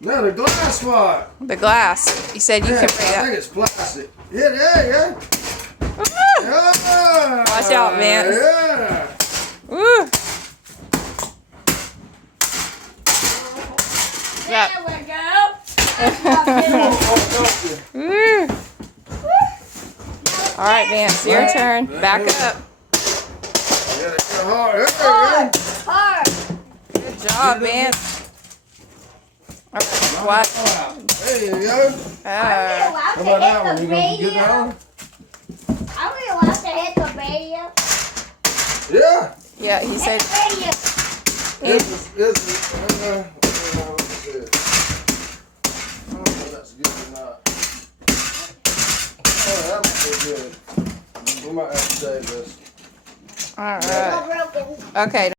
No, the glass part. The glass. You said you Yeah, can bring I that. think it's plastic. Yeah, yeah. Woo! Yeah. Watch out, Vance. Yeah. Woo! There we go. Woo! All right, Vance, your turn. Back up. Yeah, it's hard. There Hard, you hard. Good job, Vance. All right, watch. go. There you go. Are we allowed How to about that one? hit You the gonna get that radio? one? Are we allowed to hit the radio? Yeah. Yeah, he said. Hit the radio. Let's see. I don't know if that's good or not. Oh, that might be good. We might have to save this. All right. It's all broken. Okay.